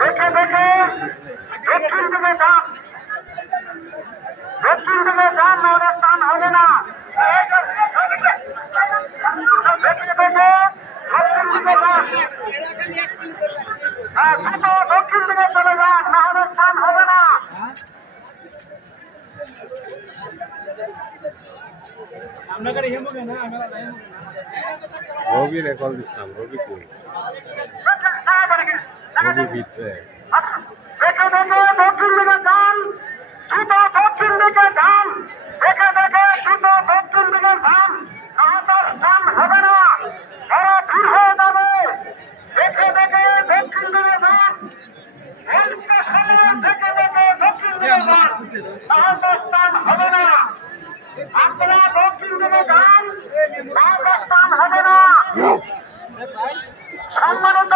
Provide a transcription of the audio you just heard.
দেখে দেখে দক্ষিণ দিকে যান, দক্ষিণ দিকে যান, নাহলে স্থান হবে না। দেখে দেখে দক্ষিণ দিকে যান, দ্রুত দক্ষিণ দিকে চলে যান, নাহলে স্থান হবে না। রবি রেকল দিছিলাম, রবি কই রবি ভিতরে দেখে দেখে দক্ষিণ দিকে যান, দ্রুত দক্ষিণ দিকে যান, দেখে দেখে দ্রুত দক্ষিণ দিকে যান, নাহলে স্থান হবে না, তারা ভিড় হয়ে যাবে। দেখে দেখে দক্ষিণ দিকে যান, অল্প সময় দেখে দেখে দক্ষিণ দিকে যান, নাহলে স্থান হবে না। আপনারা দক্ষিণ দিকে যান, নাহলে স্থান হবে না। সম্মানিত